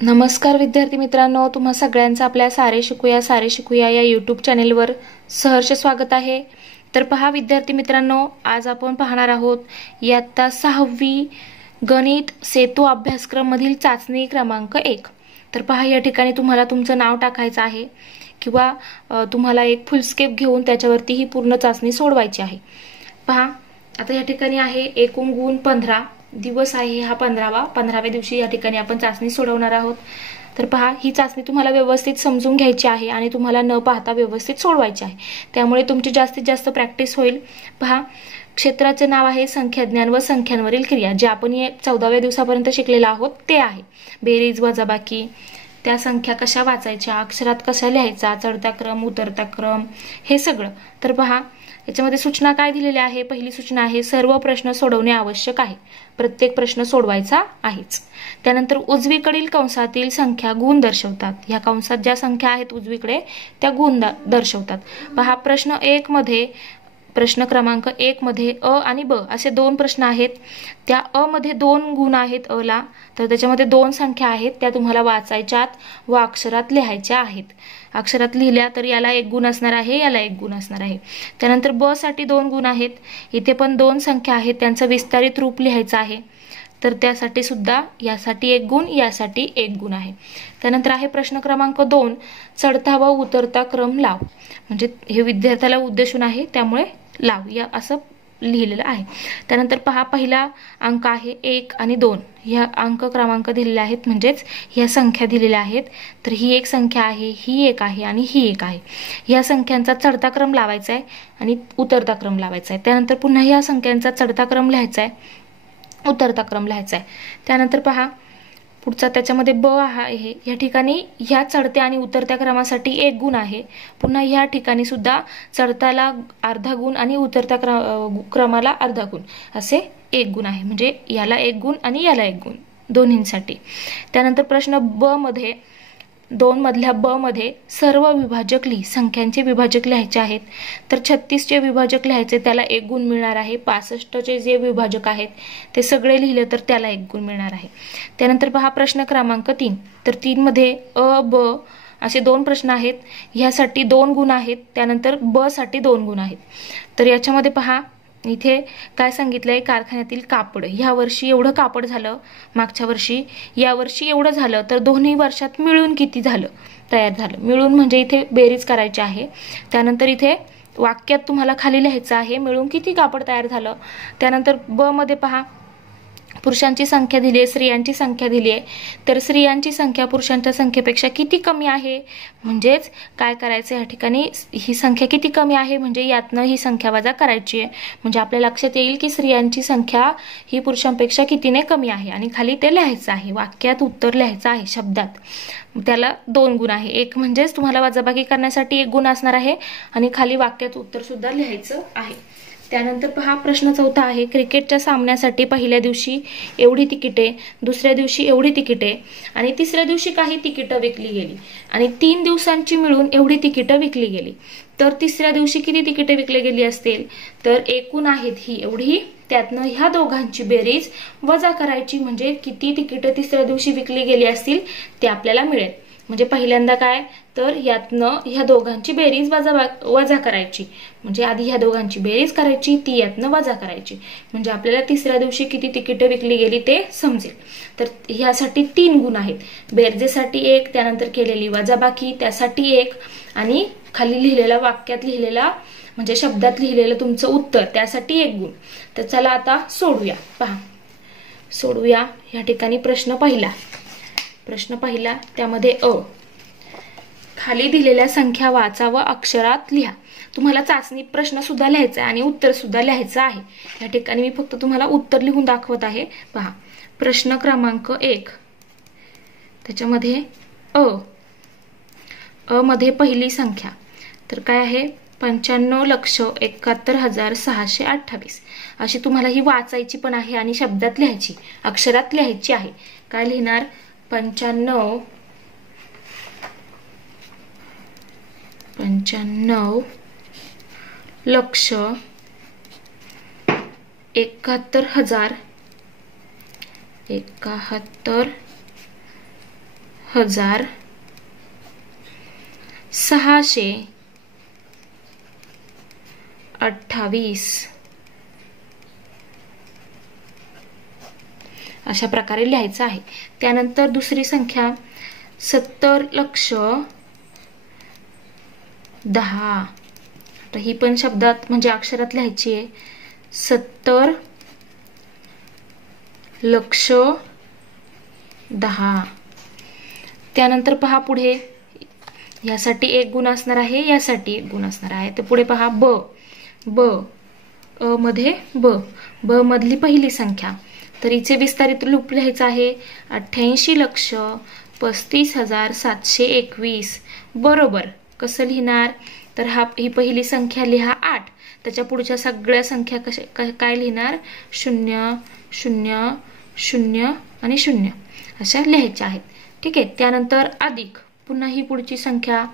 नमस्कार विद्यार्थी मित्रांनो, तुम्हा सगळ्यांचं आपल्या सारे शिकूया या यूट्यूब चॅनेलवर सहर्ष स्वागत आहे। तर पहा विद्यार्थी मित्रांनो, आज आपण पाहणार आहोत इयत्ता 6वी गणित सेतू अभ्यासक्रम मधील चाचणी क्रमांक 1। तर पहा या ठिकाणी तुम्हाला तुमचं नाव टाकायचं आहे किंवा तुम्हाला एक फुल स्केप घेऊन त्याच्यावरती ही पूर्ण चाचणी सोडवायची आहे। पहा आता या ठिकाणी आहे एकूण गुण 15, दिवस आहे हा 15व्या दिवशी या ठिकाणी आपण चाचणी सोडवणार आहोत। तर पहा ही चाचणी तुम्हाला व्यवस्थित समजून घ्यायची आहे आणि तुम्हाला न पाहता व्यवस्थित सोडवायची आहे, त्यामुळे तुमची जास्तीत जास्त प्रॅक्टिस होईल। पहा क्षेत्राचे नाव आहे संख्याज्ञान व संख्यांवरील क्रिया, जे आपण 14व्या दिवसापर्यंत शिकलेला आहोत ते आहे। बेरीज वजाबाकी, त्या संख्या कशा वाचायच्या, अक्षरात कशा लिहायचा, चढता क्रम उतरता क्रम, हे सगळं। तर पहा याच्यामध्ये सूचना काय दिलेली आहे। पहिली सूचना आहे सर्व प्रश्न सोडवणे आवश्यक आहे, प्रत्येक प्रश्न सोडवायचा आहेच। त्यानंतर उजवीकडील कंसातील संख्या गुण दर्शवतात, या कंसात ज्या संख्या आहेत उजवीकडे त्या गुण दर्शवतात। पहा प्रश्न 1 मध्ये, प्रश्न क्रमांक 1 मध्ये अ आणि ब असे दोन प्रश्न आहेत। त्या अ मध्ये 2 गुण आहेत अ ला, तर त्याच्यामध्ये 2 संख्या आहेत त्या तुम्हाला वाचायच्यात व अक्षरात लिहायच्या आहेत। अक्षरात लिहिल्या तर याला 1 गुण असणार आहे, याला 1 गुण असणार आहे। त्यानंतर ब साठी 2 गुण आहेत, इथे पण 2 संख्या आहेत त्यांचं विस्तारित रूप लिहायचं आहे, तर त्यासाठी सुद्धा यासाठी 1 गुण, यासाठी 1 गुण आहे। त्यानंतर आहे प्रश्न क्रमांक 2 चढता व उतरता क्रम लाव, म्हणजे हे विद्यार्थ्याला उद्देशून आहे त्यामुळे लाव या असं लिहिलेलं आहे। त्यानंतर पहा पहिला अंक आहे 1 आणि 2, ह्या अंक क्रमांक दिलेले आहेत, म्हणजेच ह्या संख्या दिलेल्या आहेत। तर ही एक संख्या आहे, ही एक आहे आणि ही एक आहे। ह्या संख्यांचा चढता क्रम लावायचा आहे आणि उतरता क्रम लावायचा आहे। त्यानंतर पुन्हा ह्या संख्यांचा चढता क्रम लिहायचा आहे, उतरता क्रम लिहायचा आहे। त्यानंतर पहा पुढचा त्याच्यामध्ये ब आहे, या ठिकाणी ह्या चढत्या आणि उतरत्या क्रमासाठी 1 गुण आहे। पुन्हा ह्या ठिकाणी सुद्धा चढताला अर्धा गुण आणि उतरत्या क्रमाला अर्धा गुण असे 1 गुण आहे, म्हणजे याला 1 गुण आणि याला 1 गुण दोन्हींसाठी। त्यानंतर प्रश्न ब मध्ये 2 मधल्या ब मध्ये सर्व विभाजक लिही, संख्यांचे विभाजक लिहायचे आहेत। तर 36 चे विभाजक लिहायचे, त्याला 1 गुण मिळणार आहे। 65 चे जे विभाजक आहेत ते सगळे लिहिले तर त्याला 1 गुण मिळणार आहे। त्यानंतर पहा प्रश्न क्रमांक 3, तर 3 मध्ये अ ब असे 2 प्रश्न आहेत, ह्यासाठी 2 गुण आहेत, त्यानंतर ब साठी 2 गुण आहेत। तर याच्यामध्ये पहा इथे काय सांगितलंय, कारखान्यातील कापड, ह्या वर्षी एवढं कापड झालं, मागच्या वर्षी, या वर्षी एवढं झालं, तर दोन्ही वर्षात मिळून किती झालं तयार झालं। मिळून म्हणजे इथे बेरीज करायची आहे। त्यानंतर इथे वाक्यात तुम्हाला खाली लिहायचं आहे मिळून किती कापड तयार झालं। त्यानंतर ब मध्ये पहा पुरुषांची संख्या दिली आहे, स्त्रियांची संख्या दिली आहे, तर स्त्रियांची संख्या पुरुषांच्या संख्येपेक्षा किती कमी आहे, म्हणजेच काय करायचं या ठिकाणी ही संख्या किती कमी आहे म्हणजे यातनं ही संख्या वजा करायची आहे, म्हणजे आपल्या लक्षात येईल की स्त्रियांची संख्या ही पुरुषांपेक्षा कितीने कमी आहे आणि खाली ते लिहायचं आहे, वाक्यात उत्तर लिहायचं आहे शब्दात। त्याला 2 गुण आहे, एक म्हणजेच तुम्हाला वजाबाकी करण्यासाठी 1 गुण असणार आहे आणि खाली वाक्यात उत्तर सुद्धा लिहायचं आहे। त्यानंतर पहा प्रश्न 4 आहे क्रिकेटच्या सामन्यासाठी पहिल्या दिवशी एवढी तिकिटे, दुसऱ्या दिवशी एवढी तिकिटे आणि तिसऱ्या दिवशी काही तिकिटं विकली गेली आणि 3 दिवसांची मिळून एवढी तिकिटं विकली गेली। तर तिसऱ्या दिवशी किती तिकिटे विकली गेली असतील, तर एकूण आहेत ही एवढी, त्यातनं ह्या दोघांची बेरीज वजा करायची, म्हणजे किती तिकिटं तिसऱ्या दिवशी विकली गेली असतील ते आपल्याला मिळेल। म्हणजे पहिल्यांदा काय, तर यातनं ह्या दोघांची बेरीज वजा करायची, म्हणजे आधी ह्या दोघांची बेरीज करायची, ती यातनं वजा करायची, म्हणजे आपल्याला तिसऱ्या दिवशी किती तिकिटं विकली गेली ते समजेल। तर ह्यासाठी 3 गुण आहेत, बेरजेसाठी 1, त्यानंतर केलेली वजाबाकी त्यासाठी 1 आणि खाली लिहिलेला वाक्यात लिहिलेला म्हणजे शब्दात लिहिलेलं तुमचं उत्तर त्यासाठी 1 गुण। तर चला आता सोडूया, पहा सोडूया। या ठिकाणी प्रश्न पहिला त्यामध्ये अ, खाली दिलेल्या संख्या वाचा व अक्षरात लिहा। तुम्हाला चाचणी प्रश्न सुद्धा लिहायचा आहे आणि उत्तर सुद्धा लिहायचं आहे। या ठिकाणी मी फक्त तुम्हाला उत्तर लिहून दाखवत आहे। पहा प्रश्न क्रमांक 1, त्याच्यामध्ये अ मध्ये पहिली संख्या तर काय आहे 95,71,628 अशी तुम्हाला ही वाचायची पण आहे आणि शब्दात लिहायची, अक्षरात लिहायची आहे। काय लिहिणार 95,71,628 628 अशा प्रकारे लिहायचं आहे. त्यानंतर दुसरी संख्या 70,10,00,000. आता ही पण शब्दात म्हणजे अक्षरात लिहायची आहे. 70,10,00,000. त्यानंतर पहा पुढे, यासाठी एक गुण असणार आहे, यासाठी एक गुण असणार आहे. तर पुढे पहा अ मध्ये ब मधली पहिली संख्या. तर हिचे विस्तारित रूप लिहायचं आहे 88,35,721. बरोबर कसं लिहिणार? तर ही पहिली संख्या लिहा 8. त्याच्या पुढच्या सगळ्या संख्या काय लिहिणार? 0 0 0 आणि 0 अशा लिहायच्या आहेत. ठीक आहे. त्यानंतर अधिक पुन्हा ही पुढची संख्या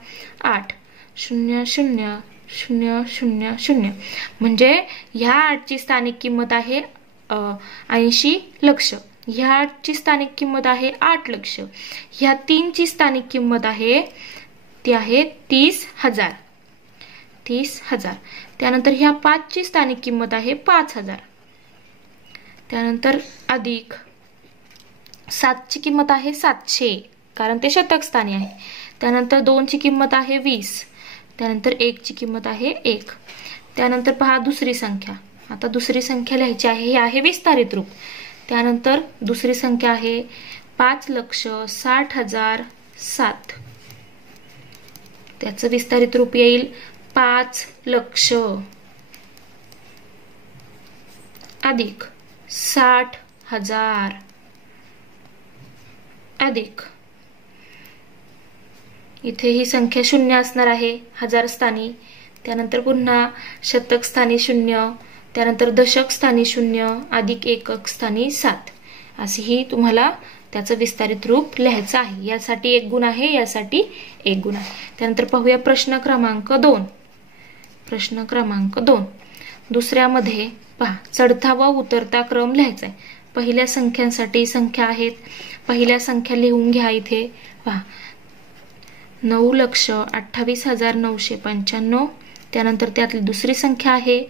8 0 0 0 0 0 म्हणजे ह्या 8ची स्थानिक किंमत आहे 80,00,000. ह्या 8ची स्थानिक किंमत आहे 8,00,000. ह्या 3ची स्थानिक किंमत आहे ती आहे 30,000. त्यानंतर ह्या 5ची स्थानिक किंमत आहे 5,000. त्यानंतर अधिक 7ची किंमत आहे 700 कारण ते शतक स्थानी आहे. त्यानंतर 2ची किंमत आहे 20. त्यानंतर 1ची किंमत आहे 1. त्यानंतर पहा दुसरी संख्या. आता दुसरी संख्या लिहायची आहे, हे आहे विस्तारित रूप. त्यानंतर दुसरी संख्या आहे 5,60,007. त्याचं विस्तारित रूप येईल 5,00,000 अधिक 60,000 अधिक इथे ही संख्या 0 असणार आहे हजार स्थानी. त्यानंतर पुन्हा शतक स्थानी 0. त्यानंतर दशक स्थानी 0 अधिक एकक स्थानी 7. असेही तुम्हाला त्याचं विस्तारित रूप लिहायचं आहे. यासाठी एक गुण आहे, यासाठी एक गुण आहे. त्यानंतर पाहूया प्रश्न क्रमांक 2. प्रश्न क्रमांक 2 दुसऱ्यामध्ये पहा चढता व उतरता क्रम लिहायचा आहे. पहिल्या संख्यांसाठी संख्या आहेत. पहिल्या संख्या लिहून घ्या इथे पहा 9,28,995. त्यानंतर त्यातली दुसरी संख्या आहे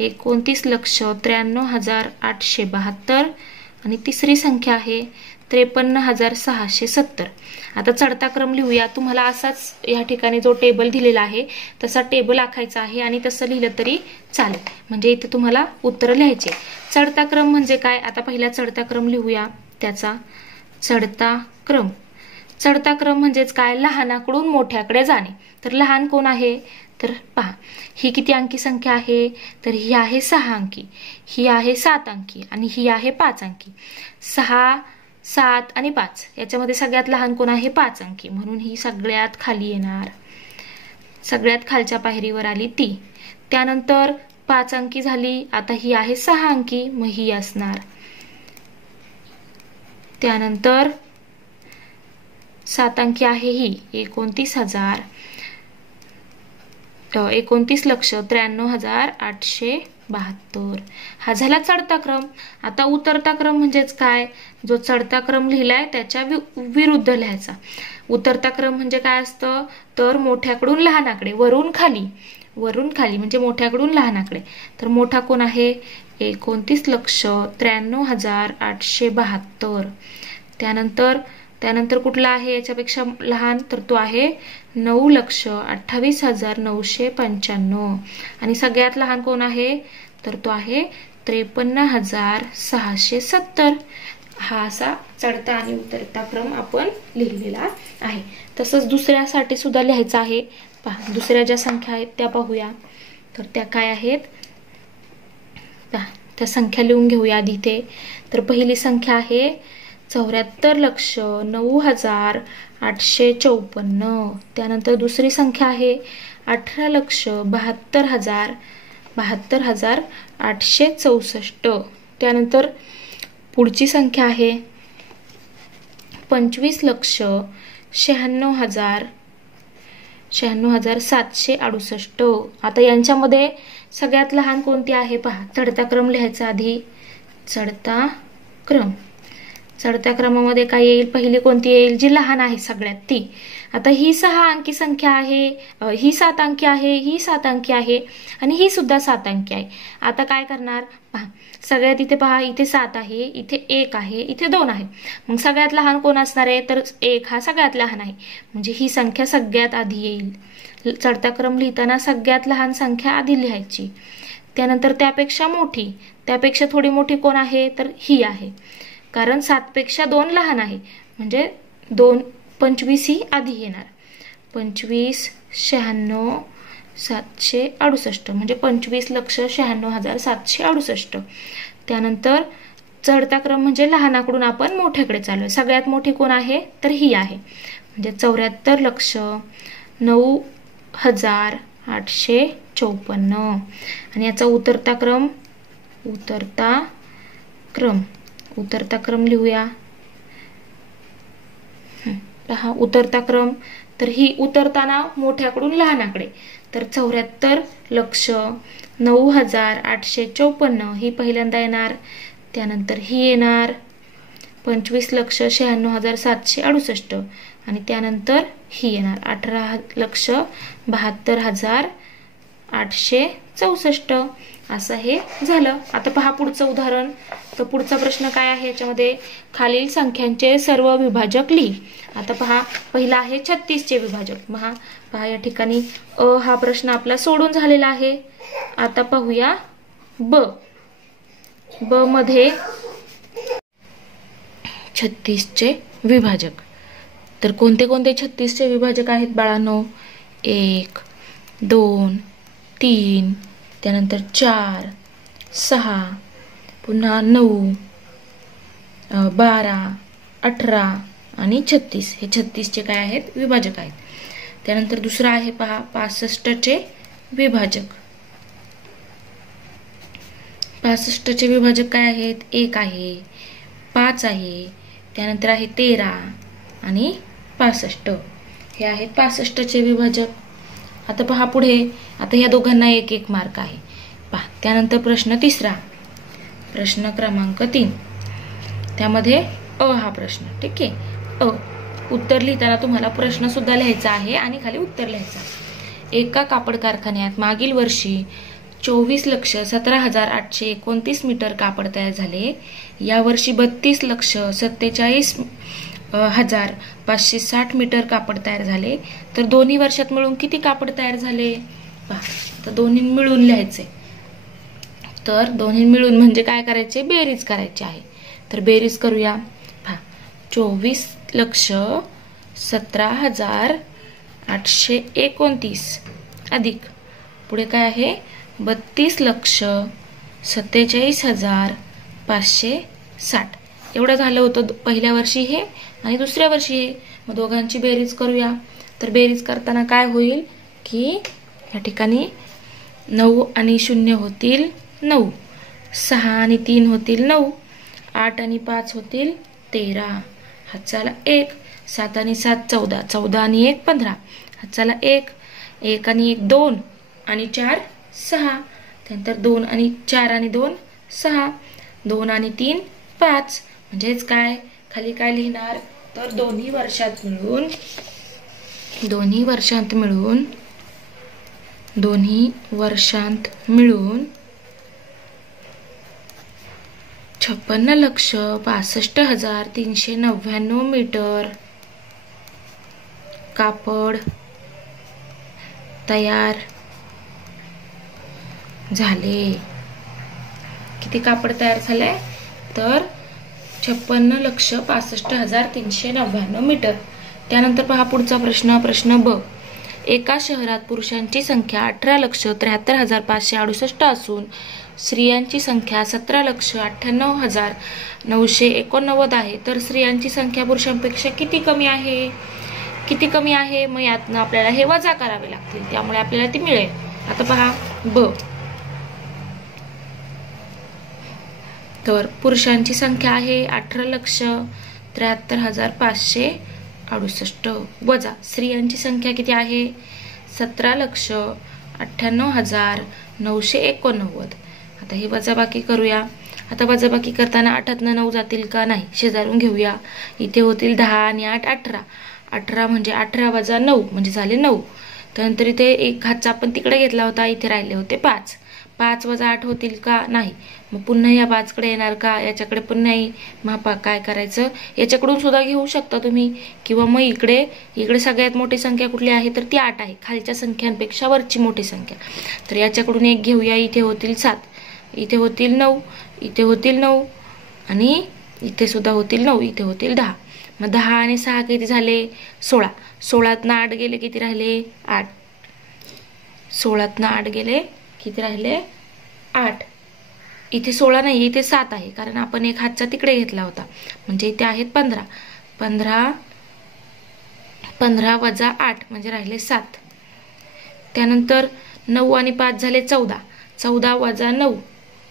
29,93,872 आणि तिसरी संख्या आहे 53,670. आता चढता क्रम लिहूया. तुम्हाला असाच या ठिकाणी जो टेबल दिलेला आहे तसा टेबल आखायचा आहे आणि तसं लिहिलं तरी चालेल. म्हणजे इथे तुम्हाला उत्तर लिहायचे. चढता क्रम म्हणजे काय? आता पहिला चढता क्रम लिहूया. त्याचा चढता क्रम म्हणजेच काय? लहानाकडून मोठ्याकडे जाणे. तर लहान कोण आहे? तर पहा ही किती अंकी संख्या आहे? तर ही आहे 6 अंकी, ही आहे 7 अंकी आणि ही आहे 5 अंकी. 6, 7 आणि 5 याच्यामध्ये सगळ्यात लहान कोण आहे? 5 अंकी. म्हणून ही सगळ्यात खाली येणार. सगळ्यात खालच्या पायरीवर आली ती. त्यानंतर 5 अंकी झाली. आता ही आहे 6 अंकी, मग ही असणार. त्यानंतर 7 अंकी आहे ही 29,93,872. हा झाला चढता क्रम. आता उतरता क्रम म्हणजेच काय? जो चढता क्रम लिहिलाय त्याच्या विरुद्ध लिहायचा. उतरता क्रम म्हणजे काय असतं? तर मोठ्याकडून लहानाकडे, वरून खाली म्हणजे मोठ्याकडून लहानाकडे. तर मोठा कोण आहे? 29,93,872. त्यानंतर कुठला आहे याच्यापेक्षा लहान? तर तो आहे 9,28,995. आणि सगळ्यात लहान कोण आहे? तर तो आहे 53,670. हा असा चढता आणि उतरता क्रम आपण लिहिलेला आहे. तसंच दुसऱ्यासाठी सुद्धा लिहायचं आहे. पहा दुसऱ्या ज्या संख्या आहेत त्या पाहूया. तर त्या काय आहेत? त्या संख्या लिहून घेऊया आधी इथे. तर पहिली संख्या आहे 74,09,854. त्यानंतर दुसरी संख्या आहे 18,72,864. त्यानंतर पुढची संख्या आहे 25,96,768. आता यांच्यामध्ये सगळ्यात लहान कोणती आहे? पहा चढता क्रम लिहायचा आधी. चढता क्रम चढत्या क्रमामध्ये काय येईल, पहिली कोणती येईल, जी लहान आहे सगळ्यात ती. आता ही 6 अंकी संख्या आहे, ही 7 अंकी आहे, ही 7 अंकी आहे आणि ही सुद्धा 7 अंकी आहे. आता काय करणार पहा, सगळ्यात इथे पहा, इथे 7 आहे, इथे 1 आहे, इथे 2 आहे. मग सगळ्यात लहान कोण असणार आहे, तर 1 हा सगळ्यात लहान आहे. म्हणजे ही संख्या सगळ्यात आधी येईल. चढता क्रम लिहिताना सगळ्यात लहान संख्या आधी लिहायची, त्यानंतर त्यापेक्षा मोठी, त्यापेक्षा थोडी मोठी कोण आहे, तर ही आहे. कारण 7 पेक्षा 2 लहान आहे, म्हणजे 25 ही आधी येणार. 25, 96, 768 म्हणजे 25,96,768. त्यानंतर चढता क्रम म्हणजे लहानाकडून आपण मोठ्याकडे चालू आहे. सगळ्यात मोठी कोण आहे, तर ही आहे. म्हणजे 74,09,854. आणि याचा उतरता क्रम लिहूया. पहा उतरता क्रम, तर ही उतरताना मोठ्याकडून लहानाकडे. तर 74,09,854 ही पहिल्यांदा येणार. त्यानंतर ही येणार 25,96,768 आणि त्यानंतर ही येणार 18,72,864. असं हे झालं. आता पहा पुढचं उदाहरण. तर पुढचा प्रश्न काय आहे, याच्यामध्ये खालील संख्यांचे सर्व विभाजक लिही. आता पहा, पहिला आहे 36 चे विभाजक. पहा या ठिकाणी हा प्रश्न आपला सोडून झालेला आहे. आता पाहूया ब मध्ये 36 चे विभाजक. तर कोणते कोणते 36 चे विभाजक आहेत बाळांनो, 1, 2, 3, त्यानंतर 4, 6, पुन्हा 9, 12, 18 आणि 36. हे 36 चे काय आहेत, विभाजक आहेत. त्यानंतर दुसरा आहे पहा 65 चे विभाजक. 65 चे विभाजक काय आहेत, 1 आहे, 5 आहे, त्यानंतर आहे 13 आणि 65. हे आहेत 65 चे विभाजक. आता पहा पुढे, आता या दोघांना 1-1 मार्क आहे. पहा त्यानंतर प्रश्न तिसरा, प्रश्न क्रमांक 3. त्यामध्ये हा प्रश्न, ठीक आहे. उत्तर लिहिताना तुम्हाला प्रश्न सुद्धा लिहायचा आहे आणि खाली उत्तर लिहायचं. एका कापड कारखान्यात मागील वर्षी 24,17,829 मीटर कापड तयार झाले. या वर्षी 32,47,560 मीटर कापड तयार झाले. तर दोन्ही वर्षात मिळून किती कापड तयार झाले, पहा. तर दोन्ही मिळून लिहायचे. तर दोन्ही मिळून म्हणजे काय करायचे, बेरीज करायची आहे. तर बेरीज करूया. पहा 24,17,829 अधिक पुढे काय आहे 32,47,560. एवढं झालं होतं पहिल्या वर्षी हे आणि दुसऱ्या वर्षी हे. मग दोघांची बेरीज करूया. तर बेरीज करताना काय होईल की या ठिकाणी 9 आणि 0 होतील 9, 6 आणि 3 होतील 9, 8 आणि 5 होतील 13, हातचाला 1, 7 आणि 7 14, 14 आणि 1 15, हातचाला 1, 1 आणि 1 2 आणि 4 6, त्यानंतर 2 आणि 4 आणि 2 6, 2 आणि 3 5. म्हणजेच काय खाली काय लिहिणार, तर दोन्ही वर्षात मिळून 56,65,399 मीटर कापड तयार झाले. किती कापड तयार झाले, तर 56,65,399 मीटर. त्यानंतर पहा पुढचा प्रश्न, प्रश्न ब. एका शहरात पुरुषांची संख्या 18,73,568 असून स्त्रियांची संख्या 17,98,989 आहे. तर स्त्रियांची संख्या पुरुषांपेक्षा किती कमी आहे, मग यातनं आपल्याला हे वजा करावे लागतील, त्यामुळे आपल्याला ती मिळेल. आता पहा ब. तर पुरुषांची संख्या आहे 18,73,568 वजा स्त्रियांची संख्या किती आहे 17,98,989. आता ही वजाबाकी करूया. आता वजाबाकी करताना 8तनं 9 जातील का? नाही. शेजारून घेऊया. इथे होतील 10 आणि 8 18. 18 म्हणजे 18 वजा 9 म्हणजे झाले 9. त्यानंतर इथे एक हातचा आपण तिकडे घेतला होता, इथे राहिले होते 5. 5 वजा 8 होतील का? नाही. मग पुन्हा या 5 कडे येणार का? याच्याकडे पण नाही. मग काय करायचं? याच्याकडून सुद्धा घेऊ शकता तुम्ही, किंवा मग इकडे सगळ्यात मोठी संख्या कुठली आहे तर ती 8 आहे. खालच्या संख्यांपेक्षा वरची मोठी संख्या. तर याच्याकडून एक घेऊया. इथे होतील 7, इथे होतील 9, इथे होतील 9 आणि इथे सुद्धा होतील 9, इथे होतील 10. मग 10 आणि 6 किती झाले? 16. 16तनं 8 गेले किती राहिले? 8. 16तनं 8 गेले किती राहिले? 8. इथे 16 नाही, इथे 7 आहे, कारण आपण एक हातचा तिकडे घेतला होता. म्हणजे इथे आहेत 15. 15 वजा 8 म्हणजे राहिले 7. त्यानंतर 9 आणि 5 झाले 14. 14 वजा 9,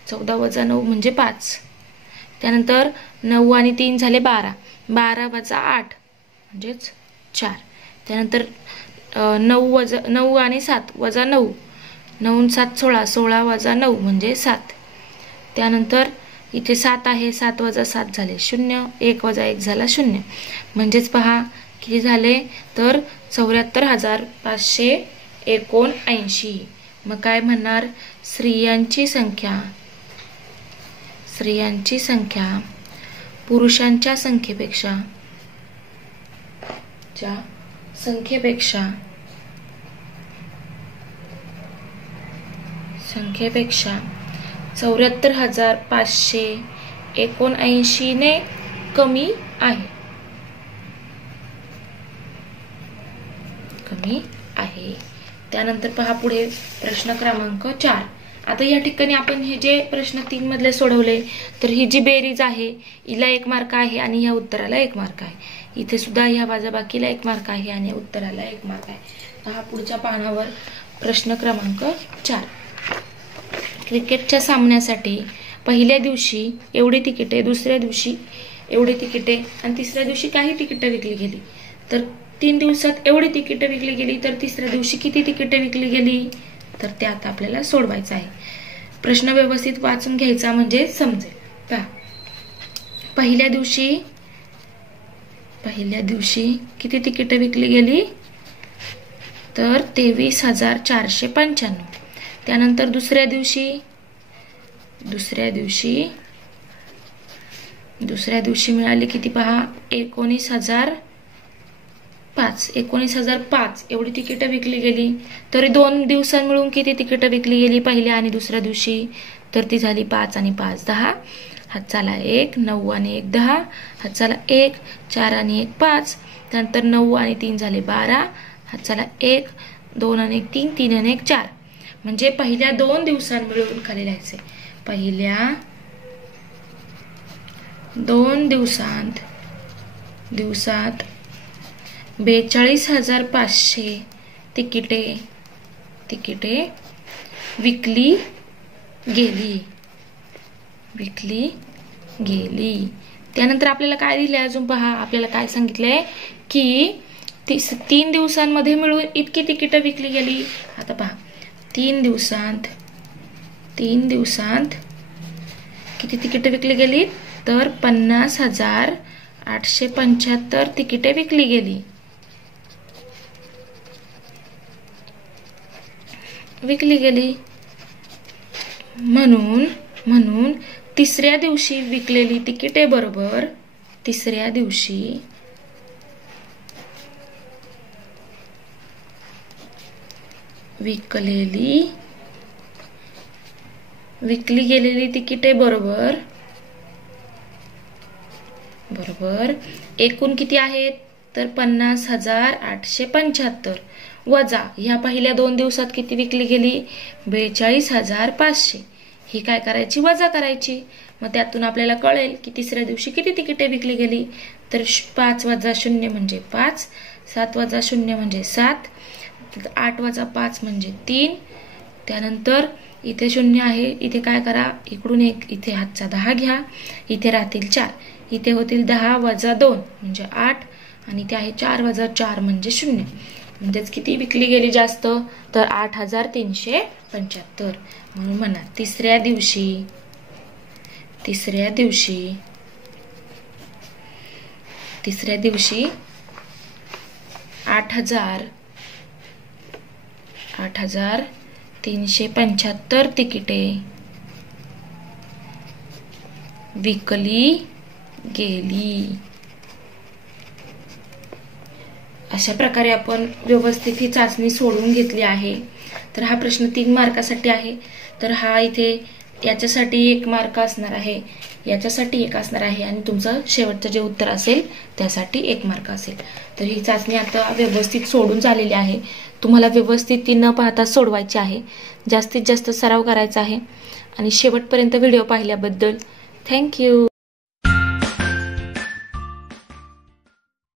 14 वजा 9 म्हणजे 5. त्यानंतर 9 आणि 3 झाले 12. 12 वजा 8 म्हणजेच 4. त्यानंतर 9 आणि 7 वजा 9, 9 7 16, 16 वजा 9 म्हणजे 7. त्यानंतर इथे 7 आहे, 7 वजा 7 झाले 0, 1 वजा 1 झाला 0. म्हणजेच पहा किती झाले तर 74,579. मग काय म्हणणार? स्त्रियांची संख्या पुरुषांच्या संख्येपेक्षा 74,579 ने कमी आहे. त्यानंतर पहा पुढे प्रश्न क्रमांक 4. आता या ठिकाणी आपण हे जे प्रश्न 3 मधले सोडवले, तर ही जी बेरीज आहे हिला 1 मार्क आहे आणि ह्या उत्तराला 1 मार्क आहे. इथे सुद्धा ह्या वजाबाकीला 1 मार्क आहे आणि उत्तराला 1 मार्क आहे. पहा पुढच्या पानावर प्रश्न क्रमांक 4. क्रिकेटच्या सामन्यासाठी पहिल्या दिवशी एवढी तिकिटे, दुसऱ्या दिवशी एवढी तिकिटे आणि तिसऱ्या दिवशी काही तिकिटे विकली गेली. तर 3 दिवसात एवढी तिकिटे विकली गेली, तर तिसऱ्या दिवशी किती तिकिटे विकली गेली? तर ते आता आपल्याला सोडवायचं आहे. प्रश्न व्यवस्थित वाचून घ्यायचा म्हणजे समजेल. पहा पहिल्या दिवशी किती तिकिटे विकली गेली? तर 23,495. त्यानंतर दुसऱ्या दिवशी मिळाली किती? पहा 19,005 एवढी तिकिटे विकली गेली. तरी 2 दिवसां मिळून किती तिकिटे विकली गेली पहिल्या आणि दुसऱ्या दिवशी? तर ती झाली 5 आणि 5 10, हातचाला 1, 9 आणि 1 10, हातचाला 1, 4 आणि 1 5. त्यानंतर 9 आणि 3 झाले 12, हातचाला 1, 2 आणि 1 3, 3 आणि 1 4. म्हणजे पहिल्या 2 दिवसां मिळून खाली लिहायचे. पहिल्या 2 दिवसात 42,500 तिकिटे विकली गेली. त्यानंतर आपल्याला काय दिलंय अजून पहा. आपल्याला काय सांगितलंय की 3 दिवसांमध्ये मिळून इतकी तिकिटे विकली गेली. आता पहा 3 दिवसांत किती तिकिटे विकली गेली? तर 50,875 तिकिटे विकली गेली. म्हणून तिसऱ्या दिवशी विकलेली तिकिटे बरोबर तिसऱ्या दिवशी विकली गेलेली तिकिटे बरोबर एकूण किती आहेत? तर 50,875 वजा ह्या पहिल्या 2 दिवसात किती विकली गेली? 42,500. ही काय करायची? वजा करायची. मग त्यातून आपल्याला कळेल की तिसऱ्या दिवशी किती तिकिटे विकली गेली. तर 5 वजा 0 म्हणजे 5, 7 वजा 0 म्हणजे 7, 8 वजा 5 म्हणजे 3. त्यानंतर इथे 0 आहे, इथे काय करा? इकडून 1, इथे हातचा 10 घ्या, इथे राहतील 4, इथे होतील 10 वजा 2 म्हणजे 8 आणि इथे आहे 4 वजा 4 म्हणजे 0. म्हणजेच किती विकली गेली जास्त? तर 8,375. म्हणून म्हणा तिसऱ्या तिसऱ्या दिवशी 8,375 तिकिटे विकली गेली. अशा प्रकारे आपण व्यवस्थित ही चाचणी सोडवून घेतली आहे. तर हा प्रश्न 3 मार्कासाठी आहे. तर हा इथे याच्यासाठी 1 मार्क असणार आहे, याच्यासाठी 1 असणार आहे आणि तुमचं शेवटचं जे उत्तर असेल त्यासाठी 1 मार्क असेल. तर ही चाचणी आता व्यवस्थित सोडून झालेली आहे. तुम्हाला व्यवस्थित ती न पाहता सोडवायची आहे. जास्तीत जास्त सराव करायचा आहे. आणि शेवटपर्यंत व्हिडिओ पाहिल्याबद्दल थँक्यू.